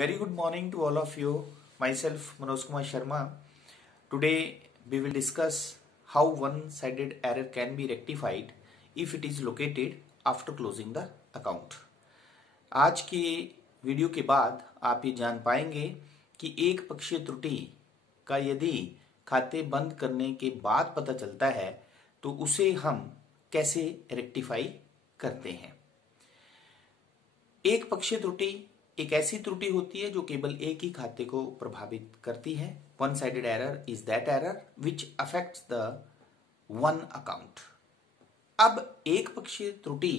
Very good morning to all of you. Myself Manoj Kumar Sharma. Today we will discuss how one-sided error can be rectified if it is located after closing the account. आज के video के बाद आप ये जान पाएंगे कि एक पक्षीय त्रुटि का यदि खाते बंद करने के बाद पता चलता है तो उसे हम कैसे रेक्टिफाई करते हैं। एक पक्षीय त्रुटि एक ऐसी त्रुटि होती है जो केवल एक ही खाते को प्रभावित करती है। One sided error is that error which affects the one account. अब एक पक्षीय त्रुटि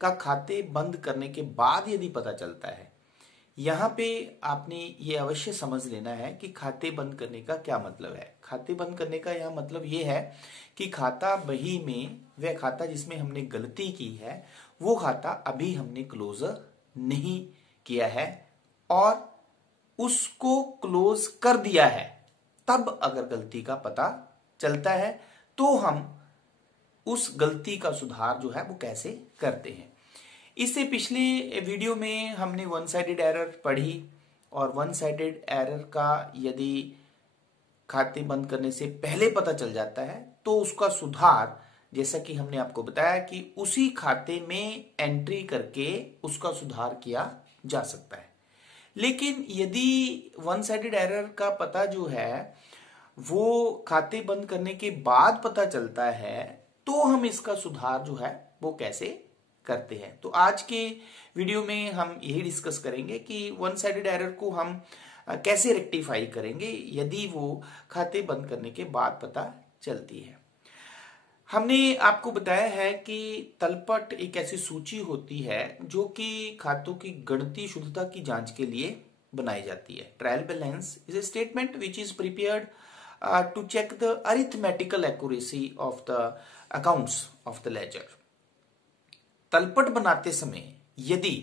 का खाते बंद करने के बाद यदि पता चलता है, यहां पे आपने ये अवश्य समझ लेना है कि खाते बंद करने का क्या मतलब है। खाते बंद करने का यह मतलब ये है कि खाता बही में वह खाता जिसमें हमने गलती की है वो खाता अभी हमने क्लोज नहीं किया है और उसको क्लोज कर दिया है। तब अगर गलती का पता चलता है तो हम उस गलती का सुधार जो है वो कैसे करते हैं। इससे पिछले वीडियो में हमने वन साइडेड एरर पढ़ी और वन साइडेड एरर का यदि खाते बंद करने से पहले पता चल जाता है तो उसका सुधार, जैसा कि हमने आपको बताया कि उसी खाते में एंट्री करके उसका सुधार किया जा सकता है। लेकिन यदि वन साइडेड एरर का पता जो है वो खाते बंद करने के बाद पता चलता है तो हम इसका सुधार जो है वो कैसे करते हैं। तो आज के वीडियो में हम यही डिस्कस करेंगे कि वन साइडेड एरर को हम कैसे रेक्टिफाई करेंगे यदि वो खाते बंद करने के बाद पता चलती है। हमने आपको बताया है कि तलपट एक ऐसी सूची होती है जो कि खातों की गणती शुद्धता की जांच के लिए बनाई जाती है। Trial balance is a statement which is prepared to check the arithmetical accuracy of the accounts of the ledger. तलपट बनाते समय यदि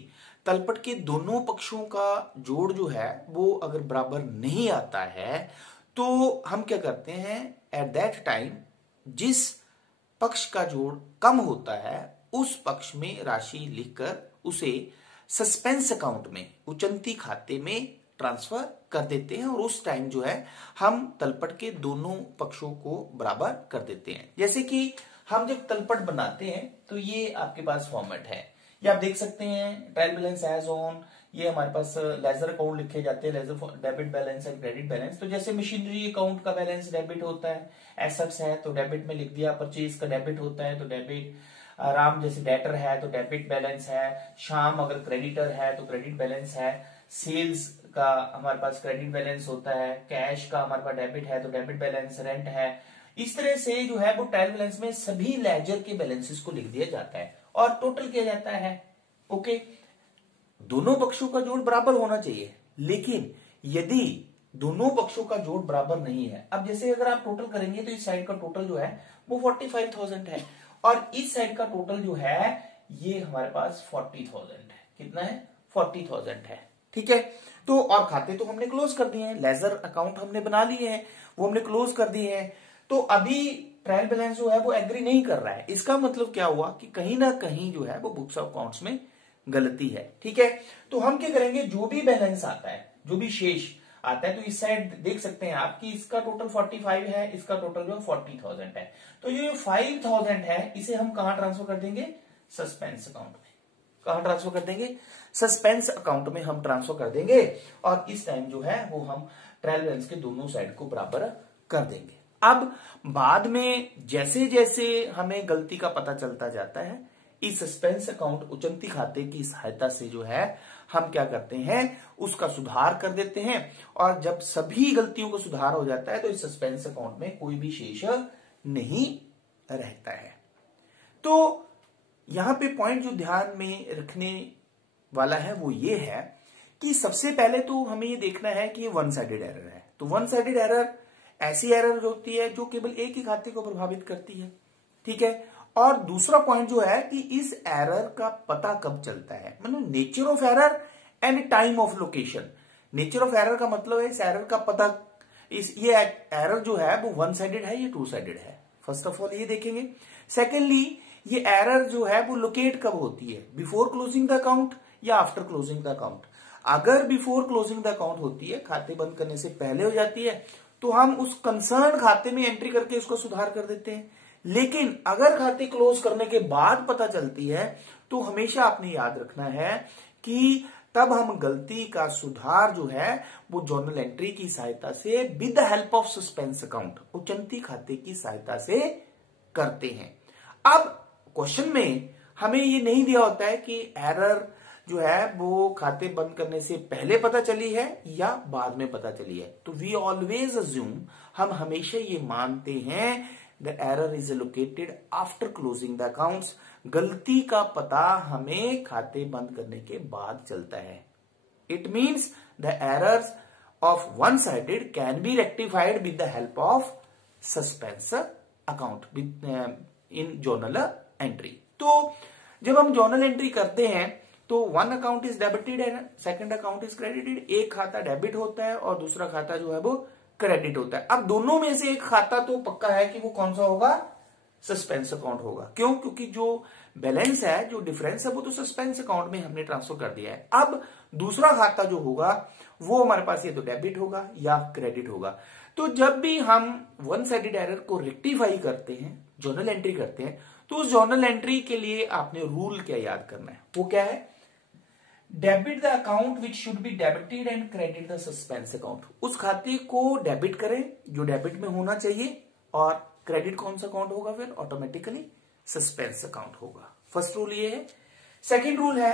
तलपट के दोनों पक्षों का जोड़ जो है वो अगर बराबर नहीं आता है तो हम क्या करते हैं, एट दैट टाइम जिस पक्ष का जोड़ कम होता है उस पक्ष में राशि लिखकर उसे सस्पेंस अकाउंट में उचंती खाते में ट्रांसफर कर देते हैं और उस टाइम जो है हम तलपट के दोनों पक्षों को बराबर कर देते हैं। जैसे कि हम जब तलपट बनाते हैं तो ये आपके पास फॉर्मेट है, ये आप देख सकते हैं। ट्रायल बैलेंस एज ऑन, ये हमारे पास लेजर अकाउंट लिखे जाते हैं, ledger debit balance and credit balance. तो जैसे मशीनरी अकाउंट का बैलेंस डेबिट होता है, एसेट्स है तो डेबिट में लिख दिया, परचेज का डेबिट होता है तो डेबिट, राम जैसे डेटर है तो डेबिट बैलेंस है, श्याम अगर क्रेडिटर है तो क्रेडिट बैलेंस है, सेल्स का हमारे पास क्रेडिट बैलेंस होता है, कैश का हमारे पास डेबिट है तो डेबिट बैलेंस, रेंट है। इस तरह से जो है वो ट्रायल बैलेंस में सभी लेजर के बैलेंसेस को लिख दिया जाता है और टोटल किया जाता है। ओके, दोनों पक्षों का जोड़ बराबर होना चाहिए, लेकिन यदि दोनों पक्षों का जोड़ बराबर नहीं है, अब जैसे अगर आप टोटल करेंगे तो इस साइड का टोटल जो है वो 45,000 है और इस साइड का टोटल जो है ये हमारे पास 40,000 है। कितना है? 40,000 है। ठीक है, तो और खाते तो हमने क्लोज कर दिए हैं, लेजर अकाउंट हमने बना लिए हैं, वो हमने क्लोज कर दिए हैं। तो अभी ट्रायल बैलेंस जो है वो एग्री नहीं कर रहा है। इसका मतलब क्या हुआ कि कहीं ना कहीं जो है वो बुक्स ऑफ अकाउंट्स में गलती है। ठीक है, तो हम क्या करेंगे, जो भी बैलेंस आता है, जो भी शेष आता है, तो इस साइड देख सकते हैं आप कि इसका टोटल 45 है, इसका टोटल जो 40,000 है। तो ये 5,000 है इसे हम कहां ट्रांसफर कर देंगे? सस्पेंस अकाउंट में। कहां ट्रांसफर कर देंगे? सस्पेंस अकाउंट में हम ट्रांसफर कर देंगे और इस टाइम जो है वो हम ट्रायल बैलेंस के दोनों साइड को बराबर कर देंगे। अब बाद में जैसे जैसे हमें गलती का पता चलता जाता है, इस सस्पेंस अकाउंट उचंती खाते की सहायता से जो है हम क्या करते हैं, उसका सुधार कर देते हैं और जब सभी गलतियों का सुधार हो जाता है तो इस सस्पेंस अकाउंट में कोई भी शेष नहीं रहता है। तो यहां पे पॉइंट जो ध्यान में रखने वाला है वो ये है कि सबसे पहले तो हमें ये देखना है कि ये वन साइडेड एरर है। तो वन साइडेड एरर ऐसी एरर होती है जो केवल एक ही खाते को प्रभावित करती है। ठीक है, और दूसरा पॉइंट जो है कि इस एरर का पता कब चलता है, मतलब nature of error and time of location. Nature of error का मतलब है इस एरर का पता, ये एरर जो है वो वन साइडेड है या टू साइडेड है, फर्स्ट ऑफ ऑल ये देखेंगे। सेकेंडली ये एरर जो है वो लोकेट कब होती है, बिफोर क्लोजिंग द अकाउंट या आफ्टर क्लोजिंग द अकाउंट। अगर बिफोर क्लोजिंग द अकाउंट होती है, खाते बंद करने से पहले हो जाती है, तो हम उस कंसर्न खाते में एंट्री करके उसको सुधार कर देते हैं। लेकिन अगर खाते क्लोज करने के बाद पता चलती है, तो हमेशा आपने याद रखना है कि तब हम गलती का सुधार जो है वो जर्नल एंट्री की सहायता से with the help of suspense account, उचंती खाते की सहायता से करते हैं। अब क्वेश्चन में हमें ये नहीं दिया होता है कि एरर जो है वो खाते बंद करने से पहले पता चली है या बाद में पता चली है। तो वी ऑलवेज अज्यूम, हम हमेशा ये मानते हैं the error is located after closing the accounts. गलती का पता हमें खाते बंद करने के बाद चलता है। It means the errors of one sided can be rectified with the help of suspense account in journal entry. तो जब हम जर्नल एंट्री करते हैं तो one account is debited and second account is credited. एक खाता डेबिट होता है और दूसरा खाता जो है वो क्रेडिट होता है। अब दोनों में से एक खाता तो पक्का है कि वो कौन सा होगा, सस्पेंस अकाउंट होगा। क्यों? क्योंकि जो बैलेंस है, जो डिफरेंस है, वो तो सस्पेंस अकाउंट में हमने ट्रांसफर कर दिया है। अब दूसरा खाता जो होगा वो हमारे पास ये तो डेबिट होगा या क्रेडिट होगा। तो जब भी हम वन साइडेड एरर को रेक्टिफाई करते हैं, जर्नल एंट्री करते हैं, तो उस जर्नल एंट्री के लिए आपने रूल क्या याद करना है, वो क्या है, debit the account which should be debited and credit the suspense account. उस खाते को डेबिट करें जो डेबिट में होना चाहिए, और क्रेडिट कौन सा अकाउंट होगा, फिर ऑटोमेटिकली सस्पेंस अकाउंट होगा। फर्स्ट रूल ये है। सेकेंड रूल है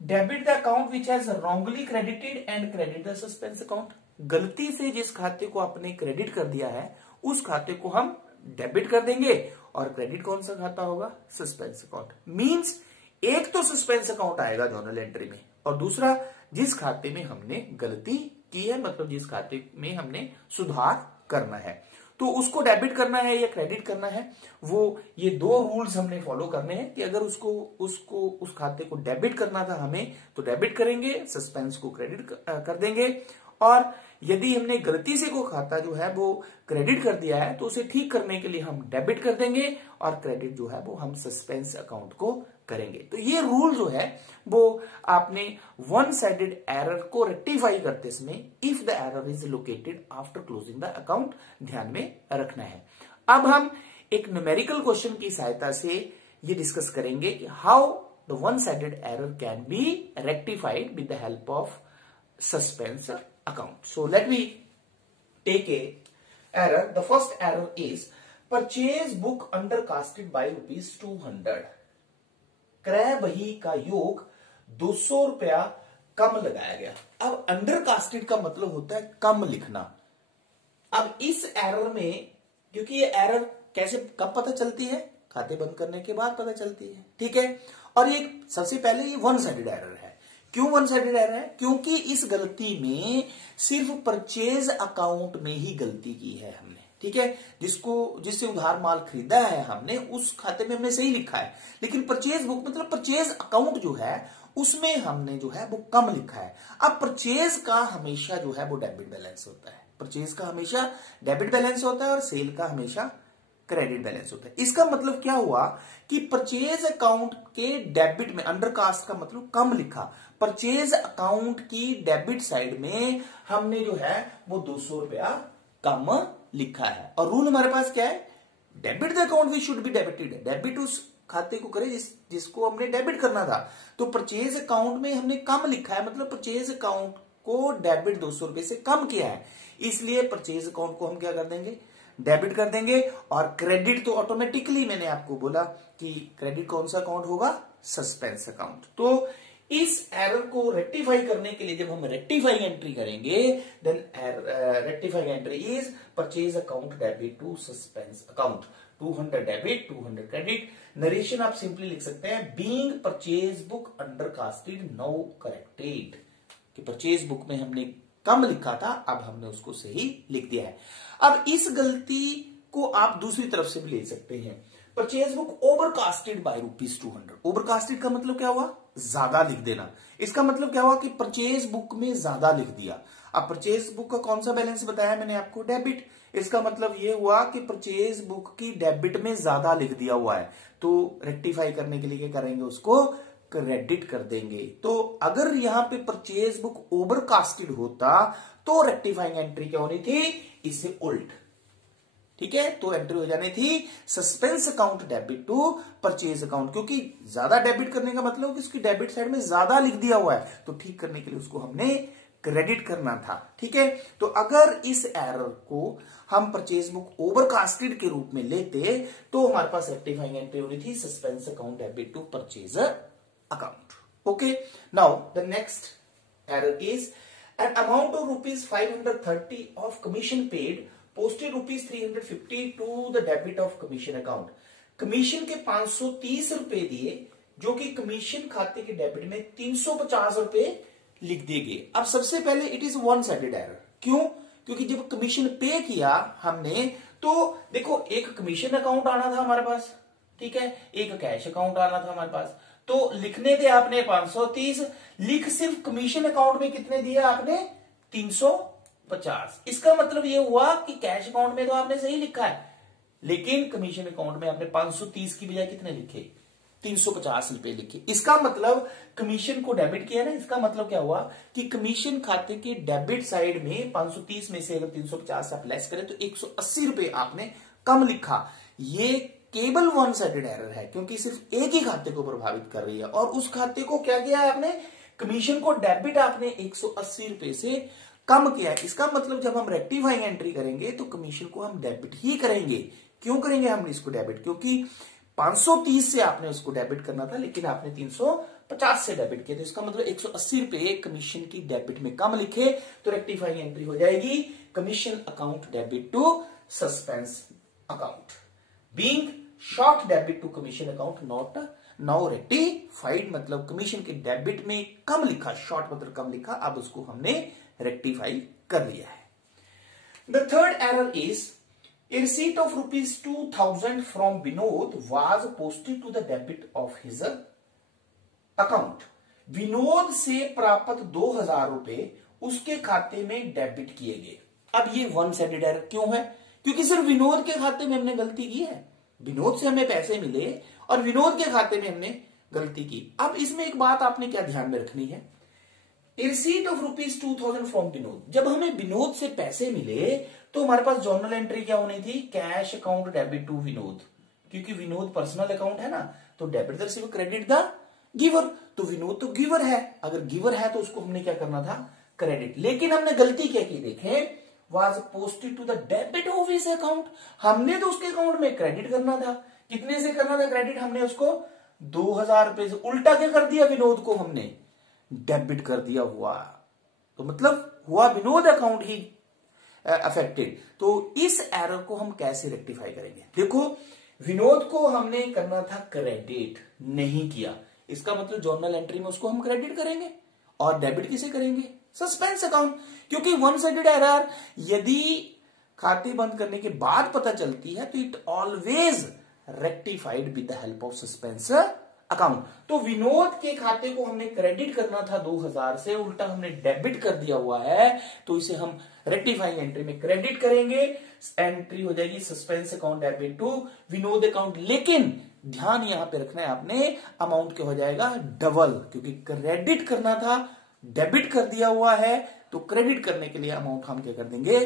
debit the account which has wrongly credited and credit the suspense account. गलती से जिस खाते को आपने क्रेडिट कर दिया है उस खाते को हम डेबिट कर देंगे, और क्रेडिट कौन सा खाता होगा, सस्पेंस अकाउंट। मींस एक तो सस्पेंस अकाउंट आएगा जर्नल एंट्री में, और दूसरा जिस खाते में हमने गलती की है, मतलब जिस खाते में हमने सुधार करना है, तो उसको डेबिट करना है या क्रेडिट करना है, वो ये दो रूल्स हमने फॉलो करने हैं कि अगर उस खाते को डेबिट करना था हमें, तो डेबिट करेंगे, सस्पेंस को क्रेडिट कर देंगे, और यदि हमने गलती से को खाता जो है वो क्रेडिट कर दिया है तो उसे ठीक करने के लिए हम डेबिट कर देंगे, और क्रेडिट जो है वो हम सस्पेंस अकाउंट को करेंगे। तो ये रूल जो है वो आपने वन साइडेड एरर को रेक्टिफाई करते समय if the error is located after closing the account ध्यान में रखना है। अब हम एक न्यूमेरिकल क्वेश्चन की सहायता से ये डिस्कस करेंगे कि how the one sided error can be rectified with the help of suspense account. So let me take a error. The first error is purchase book undercasted by ₹200. क्रय बही का योग 200 रुपया कम लगाया गया। अब अंडरकास्टेड का मतलब होता है कम लिखना। अब इस एरर में, क्योंकि ये एरर कैसे कब पता चलती है, खाते बंद करने के बाद पता चलती है, ठीक है। और ये सबसे पहले ये वन साइडेड एरर है। क्यों वन साइडेड एरर है? क्योंकि इस गलती में सिर्फ परचेज अकाउंट में ही गलती की है हमने, ठीक है। जिससे उधार माल खरीदा है हमने, उस खाते में हमने सही लिखा है, लेकिन परचेज बुक मतलब परचेज अकाउंट जो है उसमें हमने जो है वो कम लिखा है। अब परचेज का हमेशा जो है वो डेबिट बैलेंस होता है, परचेज का हमेशा डेबिट बैलेंस होता है और सेल का हमेशा क्रेडिट बैलेंस होता है। इसका मतलब क्या हुआ कि परचेज अकाउंट के डेबिट में, अंडरकास्ट का मतलब कम लिखा, परचेज अकाउंट की डेबिट साइड में हमने जो है वो 200 रुपया कम लिखा है। और रूल हमारे पास क्या है, debit the account we should be debited. Debit उस खाते को करे जिसको हमने डेबिट करना था। तो परचेज अकाउंट में हमने कम लिखा है, मतलब परचेज अकाउंट को डेबिट 200 रुपए से कम किया है, इसलिए परचेज अकाउंट को हम क्या कर देंगे, डेबिट कर देंगे। और क्रेडिट तो ऑटोमेटिकली मैंने आपको बोला कि क्रेडिट कौन सा अकाउंट होगा, सस्पेंस अकाउंट। तो इस एरर को रेक्टिफाई करने के लिए जब हम रेक्टिफाई एंट्री करेंगे, then rectify entry is purchase account debit to suspense account, 200 debit 200 credit. Narration आप सिंपली लिख सकते हैं, being purchase book undercasted now corrected, कि परचेज बुक में हमने कम लिखा था, अब हमने उसको सही लिख दिया है। अब इस गलती को आप दूसरी तरफ से भी ले सकते हैं, purchase book overcasted by ₹200। Overcasted का मतलब क्या हुआ, ज्यादा लिख देना। इसका मतलब क्या हुआ कि परचेज बुक में ज्यादा लिख दिया। अब परचेज बुक का कौन सा बैलेंस बताया मैंने आपको, डेबिट। इसका मतलब यह हुआ कि परचेज बुक की डेबिट में ज्यादा लिख दिया हुआ है। तो रेक्टिफाई करने के लिए क्या करेंगे, उसको क्रेडिट कर देंगे। तो अगर यहां पे परचेज बुक ओवरकास्टेड होता तो रेक्टिफाइंग एंट्री क्या होनी थी, इससे उल्ट। ठीक है, तो एंट्री हो जानी थी suspense account debit to purchase account, क्योंकि ज्यादा डेबिट करने का मतलब कि उसकी डेबिट साइड में ज्यादा लिख दिया हुआ है, तो ठीक करने के लिए उसको हमने क्रेडिट करना था। ठीक है, तो अगर इस एरर को हम परचेज बुक ओवरकास्टेड के रूप में लेते तो हमारे पास रेक्टिफाइंग एंट्री होनी थी suspense account debit to purchase account. Okay, now the next error is an amount of rupees 530 of commission paid posted rupees 350 to the debit of commission account। Commission के 530 रुपए दिए जो कि कमीशन खाते के debit में 350 रुपए लिख दिए गए। अब सबसे पहले it is one sided error. क्यों? क्योंकि जब कमीशन पे किया हमने तो देखो एक कमीशन अकाउंट आना था हमारे पास, ठीक है, एक कैश अकाउंट आना था हमारे पास, तो लिखने थे आपने 530, लिख सिर्फ कमीशन अकाउंट में कितने दिए आपने 350। इसका मतलब ये हुआ कि कैश अकाउंट में तो आपने सही लिखा है, लेकिन कमीशन अकाउंट में आपने 530 की बजाय कितने लिखे 350 रुपए लिखे। इसका मतलब कमीशन को डेबिट किया ना, इसका मतलब क्या हुआ कि कमीशन खाते के डेबिट साइड में 530 में से अगर 350 आप लेस करें तो 180 रुपए आपने कम लिखा। ये केवल वन साइडेड एरर है क्योंकि सिर्फ एक ही खाते को प्रभावित कर रही है, और उस खाते को क्या किया है आपने, कमीशन को डेबिट आपने 180 रुपए से कम किया। इसका मतलब जब हम रेक्टिफाइंग एंट्री करेंगे तो कमीशन को हम डेबिट ही करेंगे। क्यों करेंगे हम इसको डेबिट? क्योंकि 530 से आपने उसको डेबिट करना था लेकिन आपने 350 से डेबिट किया, तो इसका मतलब 180 रुपए कमीशन की डेबिट में कम लिखे, तो रेक्टिफाइंग एंट्री हो जाएगी commission account debit to suspense account being short debit to commission account not now rectified. मतलब कमीशन के डेबिट में कम लिखा, शॉर्ट मतलब कम लिखा, अब उसको हमने रेक्टिफाई कर लिया है। The third error is a receipt of rupees 2000 from Vinod was posted to the debit of his account। Vinod से प्राप्त 2000 रुपए उसके खाते में डेबिट किए गए। अब ये वन साइडेड एरर क्यों है? क्योंकि सिर्फ विनोद के खाते में हमने गलती की है, विनोद से हमें पैसे मिले और विनोद के खाते में हमने गलती की। अब इसमें एक बात आपने क्या ध्यान में रखनी है, receipt of rupees 2000 from Vinod, जब हमें विनोद से पैसे मिले तो हमारे पास जर्नल एंट्री क्या होनी थी, cash account debit to Vinod, क्योंकि विनोद पर्सनल अकाउंट है ना, तो debit the receiver credit the giver, तो विनोद तो गिवर है, अगर गिवर है तो उसको हमने क्या करना था, क्रेडिट। लेकिन हमने गलती क्या की, देखें, was posted to the debit of his account, हमने तो उसके अकाउंट में क्रेडिट करना था। कितने से करना था क्रेडिट? हमने उसको 2000 रुपए से। उल्टा क्या कर दिया, विनोद को हमने डेबिट कर दिया हुआ, तो मतलब हुआ विनोद अकाउंट ही अफेक्टेड। तो इस एरर को हम कैसे रेक्टिफाई करेंगे? देखो, विनोद को हमने करना था क्रेडिट, नहीं किया, इसका मतलब जर्नल एंट्री में उसको हम क्रेडिट करेंगे, और डेबिट किसे करेंगे, सस्पेंस अकाउंट। क्योंकि वन साइडेड एरर यदि खाते बंद करने के बाद पता चलती है तो it always rectified with the help of suspense account. तो विनोद के खाते को हमने क्रेडिट करना था 2000 से, उल्टा हमने डेबिट कर दिया हुआ है, तो इसे हम रेक्टिफाइंग एंट्री में क्रेडिट करेंगे, एंट्री हो जाएगी suspense account debit to Vinod account. लेकिन ध्यान यहां पे रखना है आपने, अमाउंट क्या हो जाएगा, डबल, क्योंकि क्रेडिट करना था, डेबिट कर दिया हुआ है, तो क्रेडिट करने के लिए अमाउंट हम क्या कर देंगे,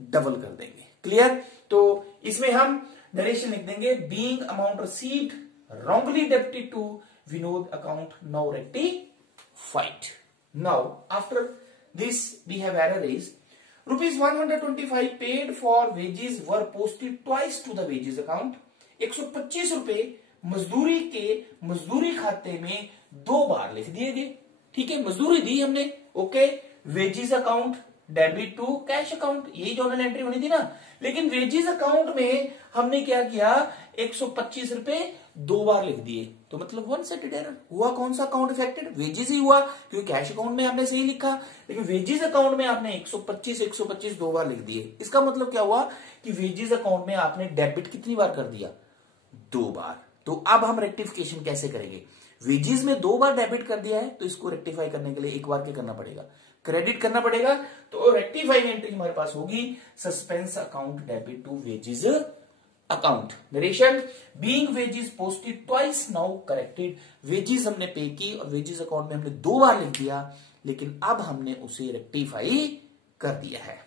डबल कर देंगे। क्लियर? तो इसमें हम नरेशन लिख देंगे, being amount received wrongly debited to Vinod account now rectified। Now after this we have error is rupees 125 paid for wages were posted twice to the wages account। 125 रुपए मजदूरी के मजदूरी खाते में 2 बार लिख दिए गए। ठीक है, मजदूरी दी हमने, okay, wages account debit to cash account, यही जर्नल एंट्री होनी थी ना, लेकिन वेजेस अकाउंट में हमने क्या किया, 125 रुपए 2 बार लिख दिए, तो मतलब वन साइडेड एरर हुआ। कौन सा अकाउंट इफेक्टेड, वेजेस ही हुआ, क्योंकि कैश अकाउंट में आपने सही लिखा, लेकिन वेजेस अकाउंट में आपने 125 2 बार लिख दिए। इसका मतलब क्या हुआ कि वेजेस अकाउंट में आपने डेबिट कितनी बार कर दिया, 2 बार। तो अब हम रेक्टिफिकेशन कैसे करेंगे, वेजेस में 2 बार डेबिट कर दिया है, तो इसको रेक्टिफाई करने के लिए एक बार क्या करना पड़ेगा, क्रेडिट करना पड़ेगा। तो रेक्टिफाइंग एंट्री हमारे पास होगी suspense account debit to wages account. Narration being wages posted twice now corrected. Wages हमने पे की और वेजेस अकाउंट में हमने 2 बार लिख दिया, लेकिन अब हमने उसे रेक्टिफाई कर दिया है।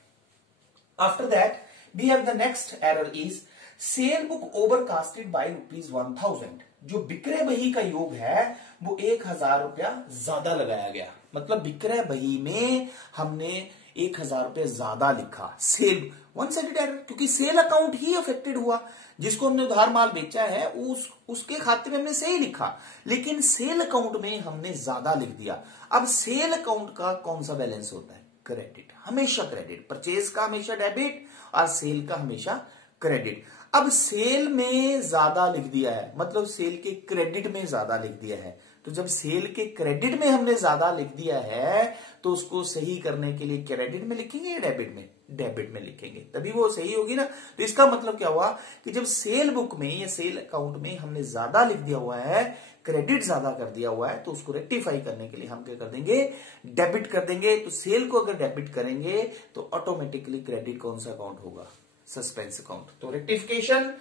After that we have the next error is sale book overcasted by ₹1000। जो विक्रय बही का योग है वो 1000 रुपया ज्यादा लगाया गया, मतलब विक्रय बही में हमने 1000 रुपये ज्यादा लिखा। सेल वन साइडेड एरर, क्योंकि सेल अकाउंट ही अफेक्टेड हुआ। जिसको हमने उधार माल बेचा है उसके खाते में हमने सही लिखा, लेकिन सेल अकाउंट में हमने ज्यादा लिख दिया। अब सेल अकाउंट का कौन सा बैलेंस होता है? क्रेडिट, हमेशा क्रेडिट। परचेज का हमेशा डेबिट और सेल का हमेशा क्रेडिट। अब सेल में ज्यादा लिख दिया है, मतलब सेल के क्रेडिट में ज्यादा लिख दिया है। तो जब सेल के क्रेडिट में हमने ज्यादा लिख दिया है तो उसको सही करने के लिए क्रेडिट में लिखेंगे या डेबिट में? डेबिट में लिखेंगे, तभी वो सही होगी ना। तो इसका मतलब क्या हुआ कि जब सेल बुक में या सेल अकाउंट में हमने ज्यादा लिख दिया हुआ है, क्रेडिट ज्यादा कर दिया हुआ है, तो उसको रेक्टिफाई करने के लिए हम क्या कर देंगे? डेबिट कर देंगे। तो सेल को अगर डेबिट करेंगे तो ऑटोमेटिकली क्रेडिट कौन सा अकाउंट होगा? Suspense account. तो rectification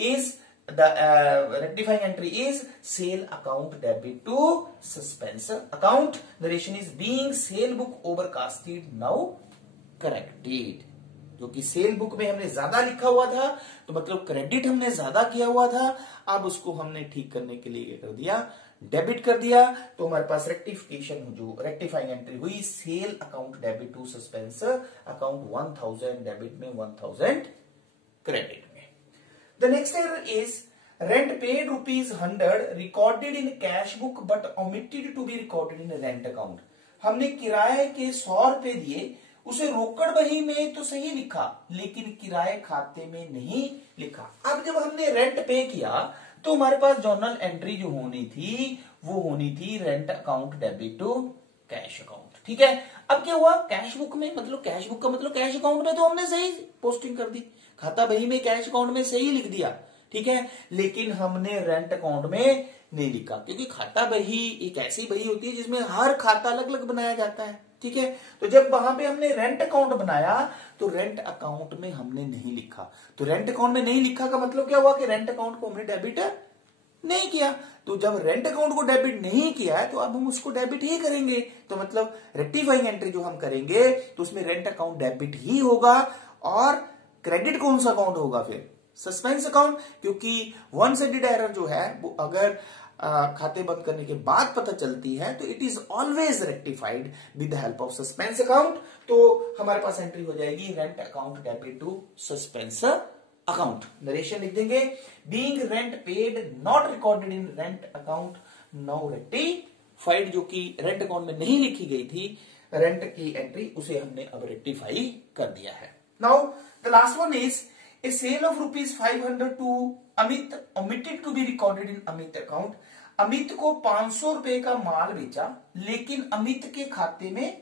is the rectifying entry is sale account debit to suspense account. Narration is being sale book overcasted now corrected. जो कि सेल बुक में हमने ज्यादा लिखा हुआ था, तो मतलब क्रेडिट हमने ज्यादा किया हुआ था। अब उसको हमने ठीक करने के लिए क्या कर दिया? डेबिट कर दिया। तो हमारे पास रेक्टिफिकेशन जो रेक्टिफाइंग एंट्री हुई, sale account debit to suspense account 1000 debit में 1000 क्रेडिट में। The next error is rent paid ₹100 recorded in cash book but omitted to be recorded in rent account. हमने किराए के 100 रुपए दिए, उसे रोकड़ बही में तो सही लिखा, लेकिन किराए खाते में नहीं लिखा। अब जब हमने रेंट पे किया तो हमारे पास जर्नल एंट्री जो होनी थी वो होनी थी rent account debit to cash account. ठीक है, अब क्या हुआ? कैश बुक में, मतलब कैश बुक का मतलब कैश अकाउंट में तो हमने सही पोस्टिंग कर दी, खाता बही में कैश अकाउंट में सही लिख दिया। ठीक है, लेकिन हमने रेंट अकाउंट में नहीं लिखा, क्योंकि खाता बही एक ऐसी बही होती है जिसमें हर खाता अलग अलग बनाया जाता है। ठीक है, तो जब वहां पे हमने रेंट अकाउंट बनाया तो रेंट अकाउंट में हमने नहीं लिखा। तो रेंट अकाउंट में नहीं लिखा का मतलब क्या हुआ कि रेंट अकाउंट को हमने डेबिट नहीं किया। तो जब रेंट अकाउंट को डेबिट नहीं किया है तो अब हम उसको डेबिट ही करेंगे। तो मतलब रेक्टिफाइंग एंट्री जो हम करेंगे तो उसमें रेंट अकाउंट डेबिट ही होगा और क्रेडिट कौन सा अकाउंट होगा? फिर सस्पेंस अकाउंट, क्योंकि वन साइडेड एरर जो है वो अगर खाते बंद करने के बाद पता चलती है तो it is always rectified with the help of suspense account. तो हमारे पास एंट्री हो जाएगी rent account debit to suspense account. Narration लिख देंगे, being rent paid not recorded in rent account now rectified. जो कि रेंट अकाउंट में नहीं लिखी गई थी रेंट की एंट्री, उसे हमने अब रेक्टिफाई कर दिया है। Now the last one is a sale of ₹500 to Amit omitted to be recorded in Amit account. Amit को 500 रुपए का माल बेचा, लेकिन अमित के खाते में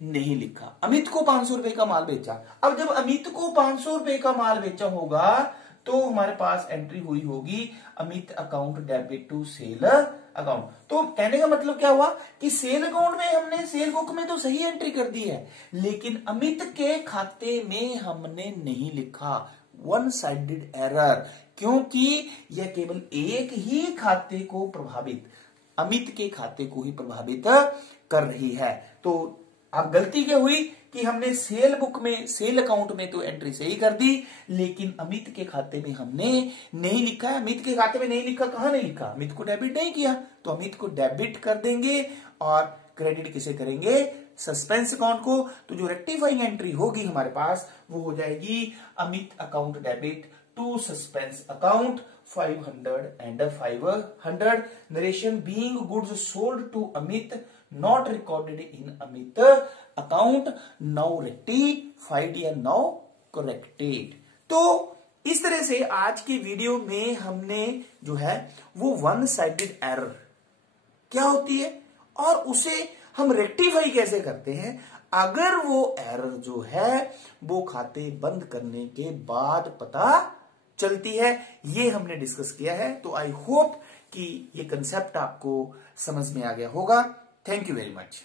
नहीं लिखा। अमित को 500 रुपए का माल बेचा। अब जब अमित को 500 रुपए का माल बेचा होगा तो हमारे पास एंट्री हुई होगी Amit account debit to sale account. तो कहने का मतलब क्या हुआ कि सेल अकाउंट में हमने सेल बुक में तो सही एंट्री कर दी है, लेकिन अमित के खाते में हमने नहीं लिखा। वन साइडेड एरर, क्योंकि यह केवल एक ही खाते को प्रभावित, अमित के खाते को ही प्रभावित कर रही है। तो अब गलती क्या हुई कि हमने सेल बुक में सेल अकाउंट में तो एंट्री सही कर दी, लेकिन अमित के खाते में हमने नहीं लिखा है। अमित के खाते में नहीं लिखा, कहां नहीं लिखा? अमित को डेबिट नहीं किया, तो अमित को डेबिट कर देंगे और क्रेडिट किसे करेंगे? सस्पेंस अकाउंट को। तो जो रेक्टिफाइंग एंट्री होगी हमारे पास वो हो जाएगी Amit account debit to suspense account 500 and 500। Narration being goods sold to Amit not recorded in Amit account now rectified या नाउ करेक्टेड। तो इस तरह से आज की वीडियो में हमने जो है वो वन साइडेड एरर क्या होती है और उसे हम रेक्टिफाई कैसे करते हैं अगर वो एरर जो है वो खाते बंद करने के बाद पता चलती है, ये हमने डिस्कस किया है। तो आई होप कि ये कंसेप्ट आपको समझ में आ गया होगा। Thank you very much.